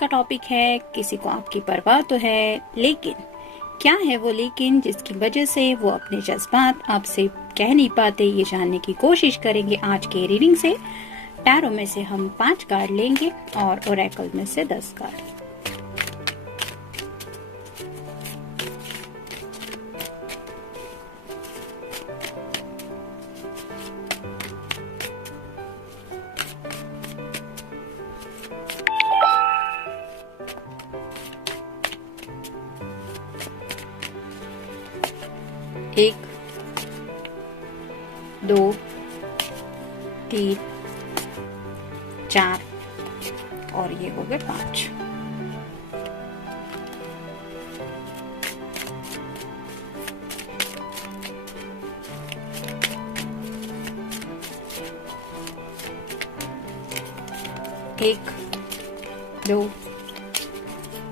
का टॉपिक है किसी को आपकी परवाह तो है, लेकिन क्या है वो लेकिन जिसकी वजह से वो अपने जज्बात आपसे कह नहीं पाते, ये जानने की कोशिश करेंगे आज के रीडिंग से। टैरो में से हम 5 कार्ड लेंगे और ओरेकल में से 10 कार्ड। एक, 2, 3, 4 और ये हो गए 5। एक, 2,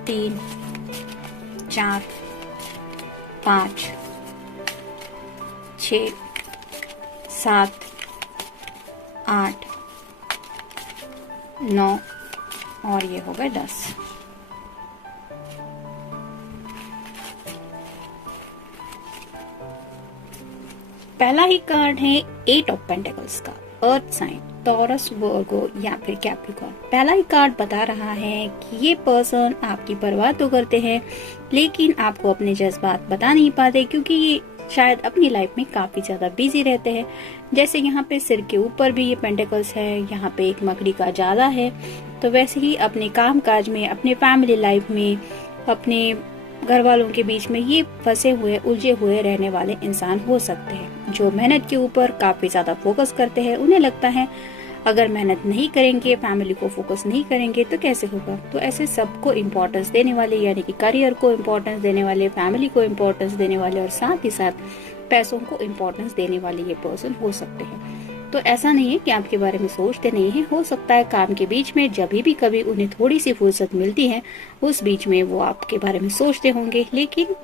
3, 4, 5, 6, 7, 8, 9 और ये हो गए 10। पहला ही कार्ड है 8 ऑफ पेंटिकल्स का, अर्थ साइन, टॉरस, वर्गो या फिर कैप्रिकॉर्न। पहला ही कार्ड बता रहा है कि ये पर्सन आपकी परवाह तो करते हैं लेकिन आपको अपने जज्बात बता नहीं पाते, क्योंकि ये शायद अपनी लाइफ में काफी ज्यादा बिजी रहते हैं। जैसे यहाँ पे सिर के ऊपर भी ये पेंटिकल्स है, यहाँ पे एक मकड़ी का जाला है, तो वैसे ही अपने काम काज में, अपने फैमिली लाइफ में, अपने घर वालों के बीच में ये फंसे हुए, उलझे हुए रहने वाले इंसान हो सकते हैं, जो मेहनत के ऊपर काफी ज्यादा फोकस करते हैं। उन्हें लगता है अगर मेहनत नहीं करेंगे, फैमिली को फोकस नहीं करेंगे तो कैसे होगा। तो ऐसे सबको इम्पोर्टेंस देने वाले, यानी कि करियर को इम्पोर्टेंस देने वाले, फैमिली को इम्पोर्टेंस देने वाले और साथ ही साथ पैसों को इम्पोर्टेंस देने वाले ये पर्सन हो सकते हैं। तो ऐसा नहीं है कि आपके बारे में सोचते नहीं है, हो सकता है काम के बीच में जब भी कभी उन्हें थोड़ी सी फुर्सत मिलती है उस बीच में वो आपके बारे में सोचते होंगे, लेकिन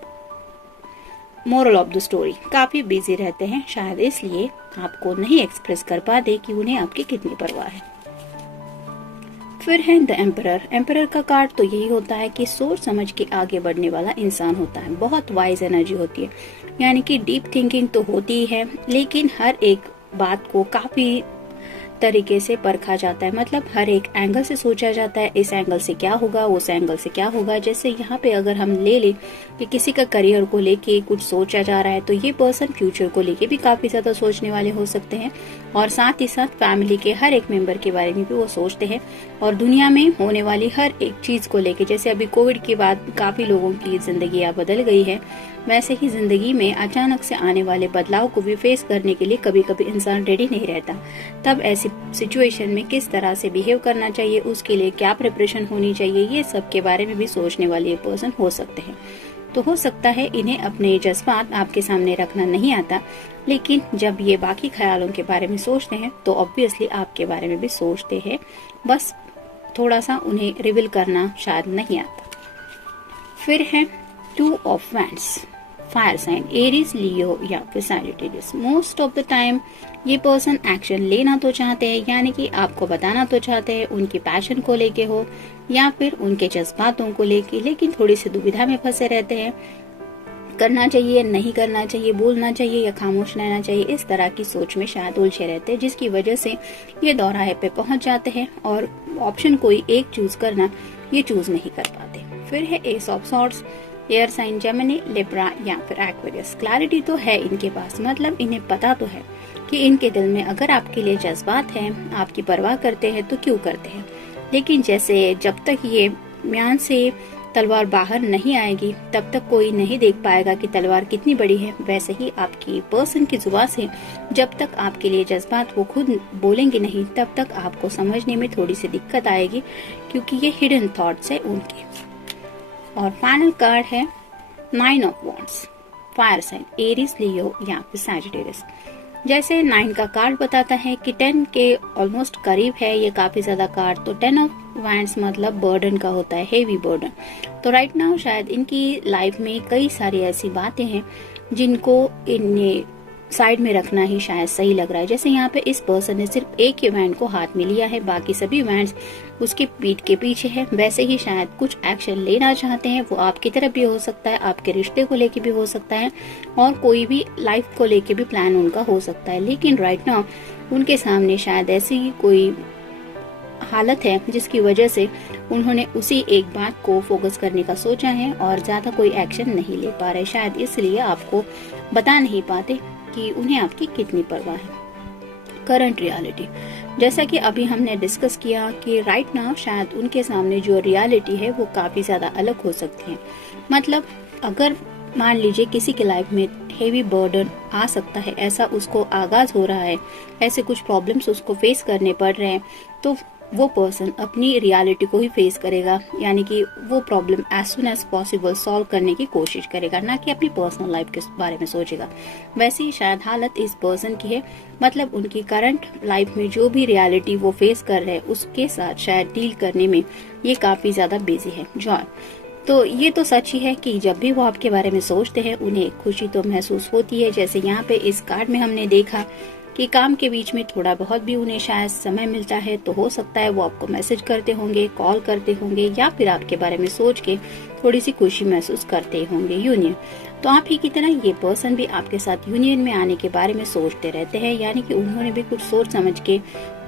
मोरल ऑफ द स्टोरी काफी बिजी रहते हैं, शायद इसलिए आपको नहीं एक्सप्रेस कर पाते कि उन्हें आपकी कितनी परवाह है। फिर है द एम्परर। एम्परर का कार्ड तो यही होता है कि सोच समझ के आगे बढ़ने वाला इंसान होता है, बहुत वाइज एनर्जी होती है, यानी कि डीप थिंकिंग तो होती ही है, लेकिन हर एक बात को काफी तरीके से परखा जाता है, मतलब हर एक एंगल से सोचा जाता है, इस एंगल से क्या होगा, उस एंगल से क्या होगा। जैसे यहाँ पे अगर हम ले लें कि किसी का करियर को लेके कुछ सोचा जा रहा है, तो ये पर्सन फ्यूचर को लेके भी काफी ज्यादा सोचने वाले हो सकते हैं, और साथ ही साथ फैमिली के हर एक मेंबर के बारे में भी वो सोचते हैं, और दुनिया में होने वाली हर एक चीज को लेके, जैसे अभी कोविड के बाद काफी लोगों की जिंदगी बदल गई है, वैसे ही जिंदगी में अचानक से आने वाले बदलाव को भी फेस करने के लिए कभी कभी इंसान रेडी नहीं रहता। तब ऐसी सिचुएशन में किस तरह से बिहेव करना चाहिए, उसके लिए क्या प्रिपरेशन होनी चाहिए, ये सब के बारे में भी सोचने वाले ये पर्सन हो सकते हैं। तो हो सकता है इन्हें अपने जज्बात आपके सामने रखना नहीं आता, लेकिन जब ये बाकी ख्यालों के बारे में सोचते हैं तो ऑब्वियसली आपके बारे में भी सोचते हैं, बस थोड़ा सा उन्हें रिवील करना शायद नहीं आता। फिर है 2 of wands, fire sign, Aries, Leo या फिर Sagittarius. Most of the time ये पर्सन एक्शन लेना तो चाहते हैं, यानी कि आपको बताना तो चाहते हैं, उनकी पैशन को लेके हो या फिर उनके जज्बातों को लेके, लेकिन थोड़ी सी दुविधा में फंसे रहते हैं, करना चाहिए, नहीं करना चाहिए, बोलना चाहिए या खामोश रहना चाहिए, इस तरह की सोच में शायद उलझे रहते हैं, जिसकी वजह से ये दौराहे पे पहुंच जाते हैं और ऑप्शन कोई एक चूज करना ये चूज नहीं कर पाते। फिर है ace of swords, air sign, Gemini, Libra या फिर एक्वेरियस। क्लैरिटी तो है इनके पास, मतलब इन्हें पता तो है कि इनके दिल में अगर आपके लिए जज्बात हैं, आपकी परवाह करते हैं तो क्यों करते हैं, लेकिन जैसे जब तक ये म्यान से तलवार बाहर नहीं आएगी तब तक कोई नहीं देख पाएगा कि तलवार कितनी बड़ी है, वैसे ही आपकी पर्सन की जुबान से जब तक आपके लिए जज्बात वो खुद बोलेंगे नहीं तब तक आपको समझने में थोड़ी सी दिक्कत आएगी, क्योंकि ये हिडन थॉट्स है उनके। और फाइनल कार्ड है 9 of wands, fire sign, Aries, Leo या फिर सैजिटेरियस। जैसे 9 का कार्ड बताता है कि 10 के ऑलमोस्ट करीब है ये काफी ज्यादा कार्ड, तो 10 ऑफ वैंड्स मतलब बर्डन का होता है, हेवी बर्डन। तो राइट नाउ शायद इनकी लाइफ में कई सारी ऐसी बातें हैं जिनको इन्हें साइड में रखना ही शायद सही लग रहा है। जैसे यहाँ पे इस पर्सन ने सिर्फ एक इवेंट को हाथ में लिया है, बाकी सभी इवेंट्स उसकी पीठ के पीछे है। वैसे ही शायद कुछ एक्शन लेना चाहते हैं, वो आपकी तरफ भी हो सकता है, आपके रिश्ते को लेके भी हो सकता है, और कोई भी लाइफ को लेके भी प्लान उनका हो सकता है। लेकिन राइट नाउ उनके सामने शायद ऐसी ही कोई हालत है जिसकी वजह से उन्होंने उसी एक बात को फोकस करने का सोचा है और ज्यादा कोई एक्शन नहीं ले पा रहे। शायद इसलिए आपको बता नहीं पाते कि उन्हें आपकी कितनी परवाह है। करंट रियलिटी, जैसा कि अभी हमने डिस्कस किया कि राइट नाउ शायद उनके सामने जो रियलिटी है वो काफी ज्यादा अलग हो सकती है। मतलब अगर मान लीजिए किसी के लाइफ में हेवी बर्डन आ सकता है, ऐसा उसको आगाज हो रहा है, ऐसे कुछ प्रॉब्लम्स उसको फेस करने पड़ रहे हैं, तो वो पर्सन अपनी रियलिटी को ही फेस करेगा, यानी कि वो problem as soon as possible solve करने की कोशिश करेगा, ना कि अपनी पर्सनल लाइफ के बारे में सोचेगा। वैसे ही शायद हालत इस पर्सन की है। मतलब उनकी करंट लाइफ में जो भी रियलिटी वो फेस कर रहे हैं उसके साथ शायद डील करने में ये काफी ज्यादा बिजी है। जॉन, तो ये तो सच ही है कि जब भी वो आपके बारे में सोचते हैं उन्हें खुशी तो महसूस होती है। जैसे यहाँ पे इस कार्ड में हमने देखा कि काम के बीच में थोड़ा बहुत भी उन्हें शायद समय मिलता है, तो हो सकता है वो आपको मैसेज करते होंगे, कॉल करते होंगे, या फिर आपके बारे में सोच के थोड़ी सी खुशी महसूस करते होंगे। यूनियन, तो आप ही की तरह ये पर्सन भी आपके साथ यूनियन में आने के बारे में सोचते रहते हैं, यानी कि उन्होंने भी कुछ सोच समझ के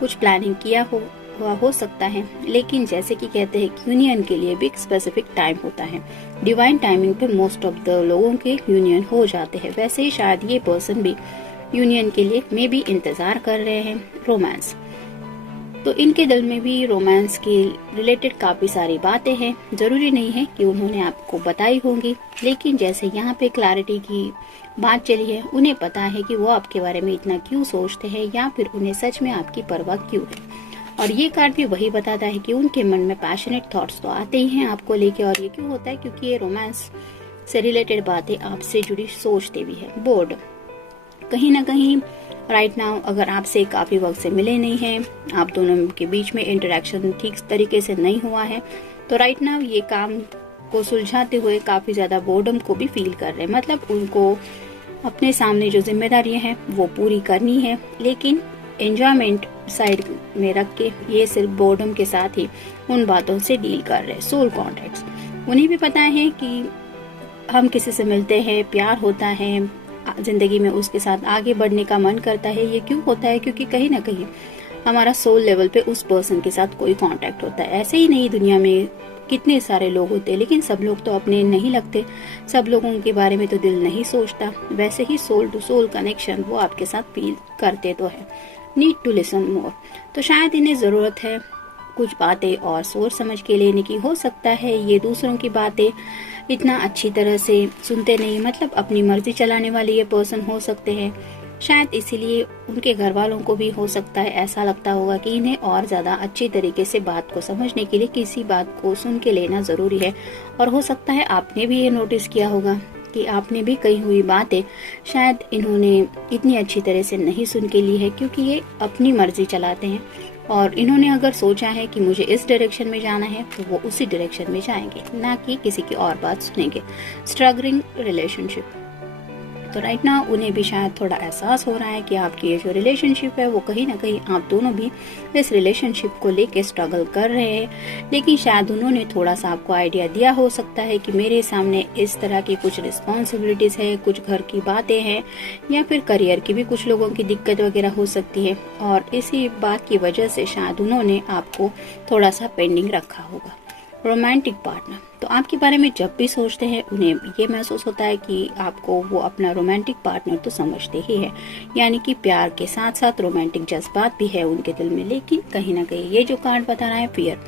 कुछ प्लानिंग किया हो सकता है। लेकिन जैसे कि कहते हैं कि यूनियन के लिए भी एक स्पेसिफिक टाइम होता है, डिवाइन टाइमिंग पे मोस्ट ऑफ द लोगों के यूनियन हो जाते हैं। वैसे ही शायद ये पर्सन भी यूनियन के लिए मे भी इंतजार कर रहे हैं। रोमांस, तो इनके दिल में भी रोमांस के रिलेटेड काफी सारी बातें हैं। जरूरी नहीं है कि उन्होंने आपको बताई होंगी, लेकिन जैसे यहाँ पे क्लैरिटी की बात चली है, उन्हें पता है कि वो आपके बारे में इतना क्यों सोचते हैं, या फिर उन्हें सच में आपकी परवाह क्यों है। और ये कार्ड भी वही बताता है कि उनके मन में पैशनेट थॉट्स तो आते ही हैं आपको लेके। और ये क्यों होता है? क्योंकि ये रोमांस से रिलेटेड बातें आपसे जुड़ी सोचते भी है। बोर्ड, कहीं ना कहीं राइट नाउ अगर आपसे काफी वक्त से मिले नहीं हैं, आप दोनों के बीच में इंटरेक्शन ठीक तरीके से नहीं हुआ है, तो राइट नाउ ये काम को सुलझाते हुए काफी ज्यादा बोर्डम को भी फील कर रहे हैं। मतलब उनको अपने सामने जो जिम्मेदारियां हैं वो पूरी करनी है, लेकिन एंजॉयमेंट साइड में रख के ये सिर्फ बोर्डम के साथ ही उन बातों से डील कर रहे हैं। सोल कॉन्ट्रैक्ट्स, उन्हें भी पता है कि हम किसी से मिलते हैं, प्यार होता है, जिंदगी में उसके साथ आगे बढ़ने का मन करता है। ये क्यों होता है? क्योंकि कहीं ना कहीं हमारा सोल लेवल पे उस पर्सन के साथ कोई कांटेक्ट होता है। ऐसे ही नहीं, दुनिया में कितने सारे लोग होते हैं, लेकिन सब लोग तो अपने नहीं लगते, सब लोगों के बारे में तो दिल नहीं सोचता। वैसे ही सोल टू सोल कनेक्शन वो आपके साथ फील करते तो है। नीड टू लिसन मोर, तो शायद इन्हें जरूरत है कुछ बातें और सोच समझ के लेने की। हो सकता है ये दूसरों की बातें इतना अच्छी तरह से सुनते नहीं, मतलब अपनी मर्जी चलाने वाले ये पर्सन हो सकते हैं। शायद इसीलिए उनके घर वालों को भी हो सकता है ऐसा लगता होगा कि इन्हें और ज्यादा अच्छी तरीके से बात को समझने के लिए किसी बात को सुन के लेना जरूरी है। और हो सकता है आपने भी ये नोटिस किया होगा कि आपने भी कही हुई बातें शायद इन्होंने इतनी अच्छी तरह से नहीं सुन के ली है, क्योंकि ये अपनी मर्जी चलाते हैं। और इन्होंने अगर सोचा है कि मुझे इस डायरेक्शन में जाना है, तो वो उसी डायरेक्शन में जाएंगे, ना कि किसी की और बात सुनेंगे। स्ट्रगलिंग रिलेशनशिप, तो राइट नाउ उन्हें भी शायद थोड़ा एहसास हो रहा है कि आपकी ये जो रिलेशनशिप है वो कहीं ना कहीं आप दोनों भी इस रिलेशनशिप को लेके स्ट्रगल कर रहे हैं। लेकिन शायद उन्होंने थोड़ा सा आपको आइडिया दिया हो सकता है कि मेरे सामने इस तरह की कुछ रिस्पॉन्सिबिलिटीज है, कुछ घर की बातें हैं, या फिर करियर की भी कुछ लोगों की दिक्कत वगैरह हो सकती है। और इसी बात की वजह से शायद उन्होंने आपको थोड़ा सा पेंडिंग रखा होगा। रोमांटिक पार्टनर, तो आपके बारे में जब भी सोचते हैं उन्हें ये महसूस होता है कि आपको वो अपना रोमांटिक पार्टनर तो समझते ही है, यानी कि प्यार के साथ साथ रोमांटिक जज्बात भी है उनके दिल में। लेकिन कहीं ना कहीं ये जो कार्ड बता रहा है फियर,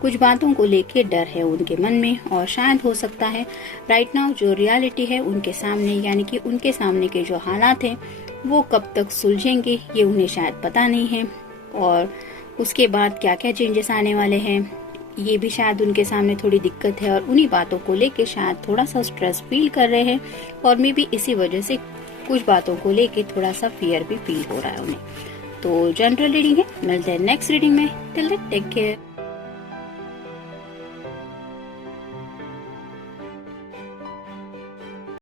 कुछ बातों को लेके डर है उनके मन में। और शायद हो सकता है राइट नाउ जो रियलिटी है उनके सामने, यानी कि उनके सामने के जो हालात हैं वो कब तक सुलझेंगे ये उन्हें शायद पता नहीं है। और उसके बाद क्या क्या चेंजेस आने वाले हैं ये भी शायद उनके सामने थोड़ी दिक्कत है। और उन्हीं बातों को लेके शायद थोड़ा सा स्ट्रेस फील कर रहे हैं, और मे बी इसी वजह से कुछ बातों को लेके थोड़ा सा फियर भी फील हो रहा है उन्हें। तो जनरल रीडिंग है, मिलते हैं नेक्स्ट रीडिंग में। Till then take care.